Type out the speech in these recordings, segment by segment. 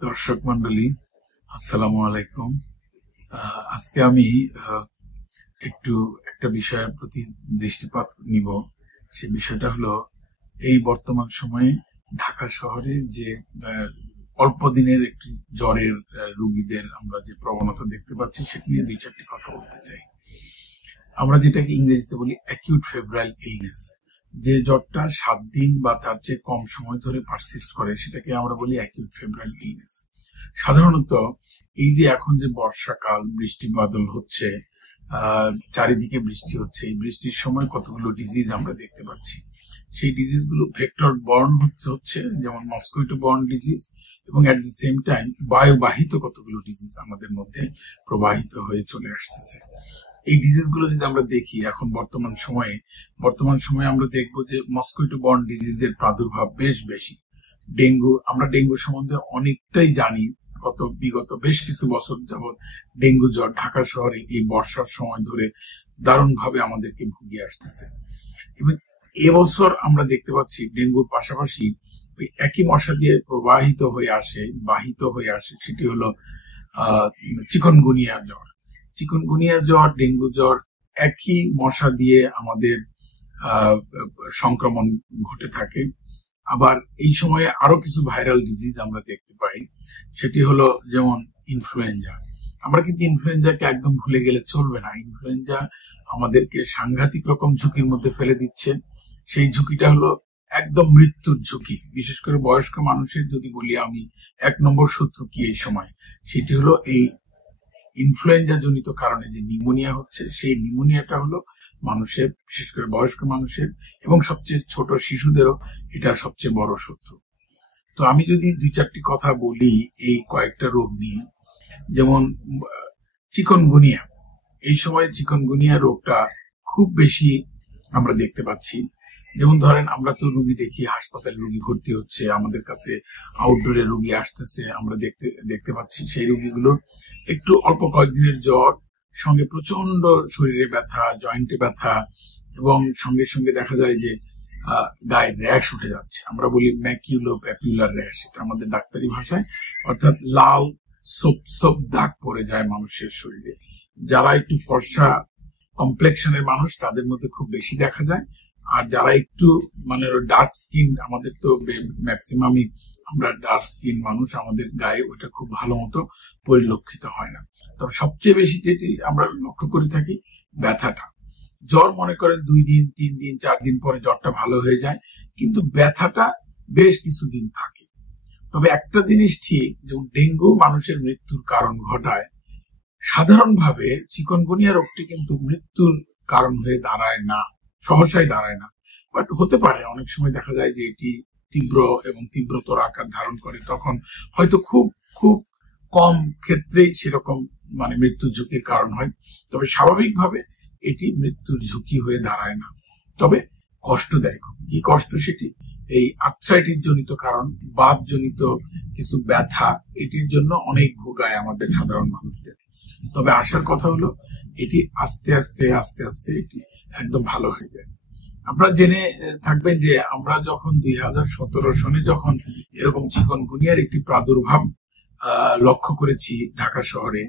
দর্শক মন্ডলী, আসসালামু আলাইকুম। আজকে আমি একটা বিষয়ের প্রতি দৃষ্টিপাত নিব। সে বিষয়টা হলো এই বর্তমান সময়ে ঢাকা শহরে যে অল্প দিনের একটি জ্বরের রোগীদের আমরা যে প্রবণতা দেখতে পাচ্ছি, সেটা নিয়ে দুই চারটি কথা বলতে চাই। আমরা যেটাকে ইংরেজিতে বলি অ্যাকিউট ফেব্রাইল ইলনেস, যে জ্বরটা 7 দিন বা তার চেয়ে কম সময় ধরে পারসিস্ট করে, সেটাকে আমরা বলি অ্যাকিউট ফেব্রাইল ইলনেস। সাধারণত এই যে এখন যে বর্ষাকাল, বৃষ্টি বাদল হচ্ছে, চারিদিকে বৃষ্টি হচ্ছে, এই বৃষ্টির সময় কতগুলো ডিজিজ আমরা দেখতে পাচ্ছি। সেই ডিজিজ গুলো ভেক্টর বর্ন হচ্ছে, যেমন মস্কুইটো বর্ন ডিজিজ, এবং অ্যাট দি সেম টাইম বায়ুবাহিত কতগুলো ডিজিজ আমাদের মধ্যে প্রবাহিত হয়ে চলে আসতেছে। এই ডিজিজ গুলো যদি আমরা দেখি এখন বর্তমান সময়ে আমরা দেখবো যে মস্কুইটো বর্ন ডিজিজের প্রাদুর্ভাব বেশ বেশি। আমরা ডেঙ্গু সম্বন্ধে অনেকটাই জানি। বিগত বেশ কিছু বছর যাবৎ ডেঙ্গু জ্বর ঢাকা শহরে এই বর্ষার সময় ধরে দারুণ ভাবে আমাদেরকে ভুগিয়ে আসতেছে। এবং এবছর আমরা দেখতে পাচ্ছি ডেঙ্গুর পাশাপাশি ওই একই মশা দিয়ে বাহিত হয়ে আসে, সেটি হলো চিকনগুনিয়া জ্বর, ডেঙ্গু জ্বর, একই মশা দিয়ে আমাদের সংক্রমণ ঘটে থাকে। আবার এই সময়ে আরো কিছু ভাইরাল ডিজিজ আমরা দেখতে পাই, সেটি হলো যেমন ইনফ্লুয়েঞ্জা। আমরা কিন্তু ইনফ্লুয়েঞ্জাকে একদম ভুলে গেলে চলবে না। ইনফ্লুয়েঞ্জা আমাদেরকে সাংঘাতিক রকম ঝুঁকির মধ্যে ফেলে দিচ্ছে। সেই ঝুঁকিটা হলো একদম মৃত্যুর ঝুঁকি। বিশেষ করে বয়স্ক মানুষের যদি বলি আমি, 1 নম্বর শত্রু কি এই সময়, সেটি হলো এই ইনফ্লুয়েঞ্জা জনিত কারণে যে নিউমোনিয়া হচ্ছে, সেই নিউমোনিয়াটা হলো মানুষের, বিশেষ করে বয়স্ক মানুষের এবং সবচেয়ে ছোট শিশুদেরও এটা সবচেয়ে বড় শত্রু। তো আমি যদি 2-4টি কথা বলি এই কয়েকটা রোগ নিয়ে, যেমন চিকনগুনিয়া। এই সময় চিকনগুনিয়া রোগটা খুব বেশি আমরা দেখতে পাচ্ছি। যেমন ধরেন, আমরা তো রুগী দেখি, হাসপাতালে রুগী ভর্তি হচ্ছে, আমাদের কাছে আউটডোরে রুগী আসতেছে, আমরা দেখতে পাচ্ছি সেই রুগীগুলো একটু অল্প কয়েকদিনের জ্বর, সঙ্গে প্রচন্ড শরীরে ব্যথা, জয়েন্টে ব্যথা, এবং সঙ্গে সঙ্গে দেখা যায় যে গায়ে র্যাশ উঠে যাচ্ছে। আমরা বলি ম্যাকিউলো-প্যাপুলার র্যাশ, এটা আমাদের ডাক্তারি ভাষায়, অর্থাৎ লাল সোপ দাগ পড়ে যায় মানুষের শরীরে। যারা একটু ফর্সা কমপ্লেক্সনের মানুষ, তাদের মধ্যে খুব বেশি দেখা যায়। আর যারা একটু ডার্ক স্কিন, আমাদের তো ম্যাক্সিমামই আমরা ডার্ক স্কিন মানুষ, আমাদের গায়ে ওইটা খুব ভালো মতো পরিলক্ষিত হয় না। তবে সবচেয়ে বেশি যেটি আমরা লক্ষ্য করে থাকি, ব্যথাটা। জ্বর মনে করেন 2 দিন, 3 দিন, 4 দিন পরে জ্বরটা ভালো হয়ে যায়, কিন্তু ব্যথাটা বেশ কিছুদিন থাকে। তবে একটা জিনিস ঠিক, যে ডেঙ্গু মানুষের মৃত্যুর কারণ ঘটায়, সাধারণভাবে চিকনগুনিয়া রোগটি কিন্তু মৃত্যুর কারণ হয়ে দাঁড়ায় না, সহসাই দাঁড়ায় না। বাট হতে পারে, অনেক সময় দেখা যায় যে এটি তীব্র এবং তীব্রতর আকার ধারণ করে, তখন হয়তো খুব খুব কম ক্ষেত্রেই সেরকম মৃত্যুর ঝুঁকির কারণ হয়। তবে স্বাভাবিকভাবে এটি মৃত্যুর ঝুঁকি হয়ে দাঁড়ায় না। তবে কষ্ট দেয়। কি কষ্ট সেটি? এই আর্থ্রাইটিস জনিত কারণ, বাত জনিত কিছু ব্যথা, এটির জন্য অনেক ভোগায় আমাদের সাধারণ মানুষদের। তবে আসার কথা হলো, এটি আস্তে আস্তে এটি একদম ভালো হয়ে যায়। আপনারা জেনে থাকবেন যে আমরা যখন 2017 সনে যখন এরকম চিকনগুনিয়ার একটি প্রাদুর্ভাব লক্ষ্য করেছি ঢাকা শহরে,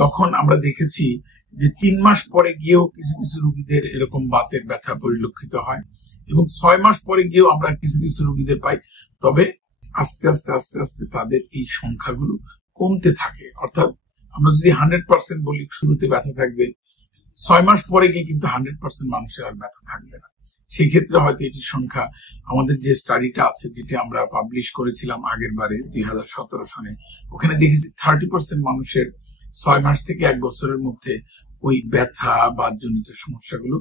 তখন আমরা দেখেছি যে 3 মাস পরে গিয়েও কিছু কিছু রোগীদের এরকম বাতের ব্যথা পরিলক্ষিত হয়, এবং 6 মাস পরে গিয়েও আমরা কিছু কিছু রোগীদের পাই। তবে আস্তে আস্তে তাদের এই সংখ্যাগুলো কমতে থাকে। অর্থাৎ আমরা যদি 100% বলি শুরুতে ব্যথা থাকবে, 6 মাস পরে গিয়ে কিন্তু 100% মানুষের আর ব্যথা থাকবে না। সেই ক্ষেত্রে হয়তো এটির সংখ্যা, আমাদের যে স্টাডিটা আছে, যেটি আমরা পাবলিশ করেছিলাম আগের বারে 2017 সনে, ওখানে দেখেছি 30% মানুষের 6 মাস থেকে 1 বছরের মধ্যে ওই ব্যথা বা জনিত সমস্যাগুলো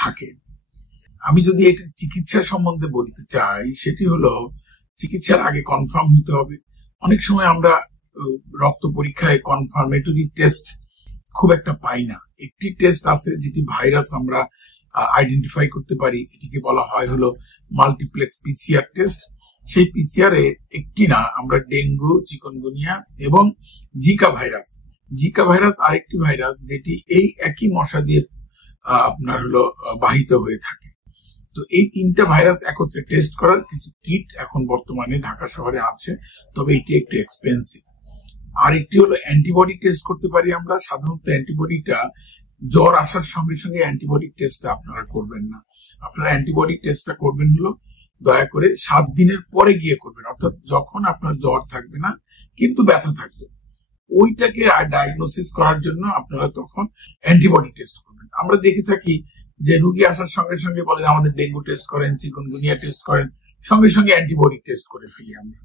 থাকে। আমি যদি এটির চিকিৎসা সম্বন্ধে বলতে চাই, সেটি হলো চিকিৎসার আগে কনফার্ম হতে হবে। অনেক সময় আমরা রক্ত পরীক্ষায় কনফার্মেটরি টেস্ট খুব একটা পাই না। একটি টেস্ট আছে যেটি ভাইরাস আমরা আইডেন্টিফাই করতে পারি, এটিকে বলা হয় হলো মাল্টিপ্লেক্স পিসিআর টেস্ট। সেই পিসিআর এ একটি না, আমরা ডেঙ্গু, চিকনগুনিয়া এবং জিকা ভাইরাস আরেকটি ভাইরাস, যেটি এই একই মশা দিয়ে আপনার হলো বাহিত হয়ে থাকে। তো এই 3টা ভাইরাস একত্রে টেস্ট করার কিছু কিট এখন বর্তমানে ঢাকা শহরে আছে, তবে এটি একটু এক্সপেন্সিভ। আরেকটি হলো অ্যান্টিবডি টেস্ট করতে পারি আমরা। সাধারণত অ্যান্টিবডিটা জ্বর আসার সঙ্গে সঙ্গে অ্যান্টিবডি টেস্টটা আপনারা করবেন না। আপনারা অ্যান্টিবডি টেস্টটা করবেন হলো দয়া করে 7 দিনের পরে গিয়ে করবেন, অর্থাৎ যখন আপনার জ্বর থাকবে না কিন্তু ব্যথা থাকবে, ওইটাকে ডায়াগনোসিস করার জন্য আপনারা তখন অ্যান্টিবডি টেস্ট করবেন। আমরা দেখে থাকি যে রুগী আসার সঙ্গে সঙ্গে বলে আমাদের ডেঙ্গু টেস্ট করেন, চিকুনগুনিয়া টেস্ট করেন, সঙ্গে সঙ্গে অ্যান্টিবডি টেস্ট করে ফেলি আমরা,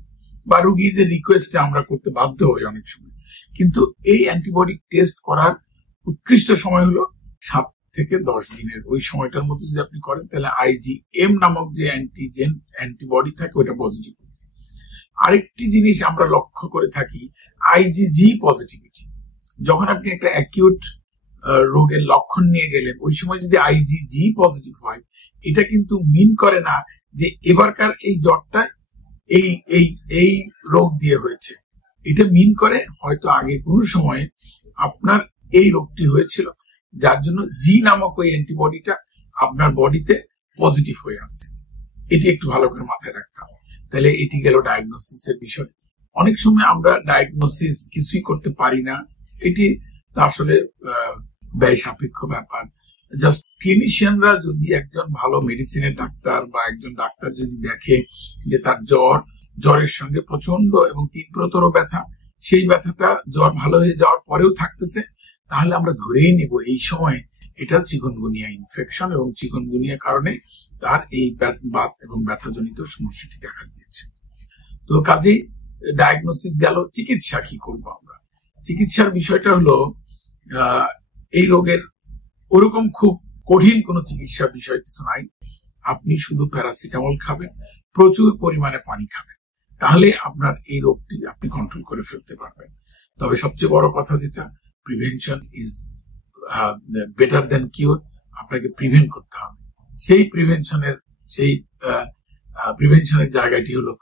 বা রুগীদের রিকোয়েস্টে আমরা করতে বাধ্য হই অনেক সময়। কিন্তু এই অ্যান্টিবডি টেস্ট করার উৎকৃষ্ট সময় হলো 7 থেকে 10 দিনের। ওই সময়টার মধ্যে যদি আপনি করেন তাহলে IgM নামক যে অ্যান্টিবডি থাকে ওটা পজিটিভ। আরেকটি জিনিস আমরা লক্ষ্য করে থাকি IgG পজিটিভিটি। যখন আপনি একটা অ্যাকিউট রোগের লক্ষণ নিয়ে গেলেন, ওই সময় যদি IgG পজিটিভ হয়, এটা কিন্তু মিন করে না যে এবারকার এই জ্বরটা এই এই এই রোগ দিয়ে হয়েছে। এটা মিন করে হয়তো আগে কোনো সময়ে আপনার এই রোগটি হয়েছিল, যার জন্য জি নামক ওই অ্যান্টিবডিটা আপনার বডিতে পজিটিভ হয়ে আছে। এটি একটু ভালো করে মাথায় রাখতে হবে। তাহলে এটি গেল ডায়াগনোসিসের বিষয়। অনেক সময় আমরা ডায়াগনোসিস কিছুই করতে পারি না, এটি আসলে ব্যয় সাপেক্ষ ব্যাপার। জাস্ট ক্লিনিশিয়ানরা যদি একজন ভালো মেডিসিনের ডাক্তার বা একজন ডাক্তার যদি দেখে যে তার জ্বরের সঙ্গে প্রচন্ড এবং তীব্রতর ব্যথা, সেই ব্যথাটা জ্বর ভালো হয়ে যাওয়ার পরেও থাকতেছে, তাহলে আমরা ধরেই নিব এই সময় এটা চিকুনগুনিয়া ইনফেকশন, এবং চিকুনগুনিয়ার কারণে তার এই বাত এবং ব্যথাজনিত সমস্যাটি দেখা দিয়েছে। তো কাজেই ডায়াগনোসিস গেল। চিকিৎসা কি করব আমরা? চিকিৎসার বিষয়টা হলো এই রোগের ওরকম খুব কঠিন কোনো চিকিৎসা বিষয় কিছু নাই। আপনি শুধু প্যারাসিটামল খাবেন, প্রচুর পরিমাণে পানি খাবেন, তাহলে আপনার এই রোগটি আপনি কন্ট্রোল করে ফেলতে পারবেন। তবে সবচেয়ে বড় কথা যেটা, prevention is better than cure. আপনাকে প্রিভেন্ট করতে হবে। সেই প্রিভেনশনের জায়গাটি হলো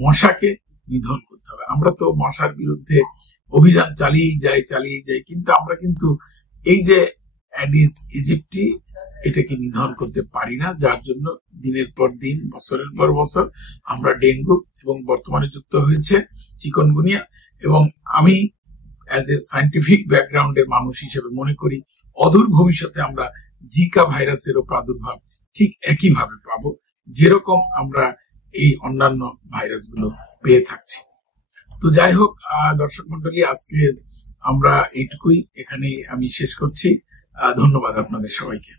মশাকে নিধন করতে হবে। আমরা তো মশার বিরুদ্ধে অভিযান চালিয়ে যাই, কিন্তু আমরা কিন্তু এই যে অ্যাডিস ইজিপ্টি এটাকে নিধন করতে পারি না, যার জন্য দিনের পর দিন, বছরের পর বছর আমরা ডেঙ্গু এবং বর্তমানে যুক্ত হয়েছে চিকুনগুনিয়া। এবং আমি অ্যাজ এ সায়েন্টিফিক ব্যাকগ্রাউন্ডের মানুষ হিসেবে মনে করি অদূর ভবিষ্যতে আমরা জিকা ভাইরাসেরও প্রাদুর্ভাব ঠিক একইভাবে পাবো, যেরকম আমরা এই অন্যান্য ভাইরাসগুলো পেয়ে থাকছি। তো যাই হোক দর্শক মন্ডলী, আজকে আমরা এইটুকুই, এখানেই আমি শেষ করছি। ধন্যবাদ আপনাদের সবাইকে।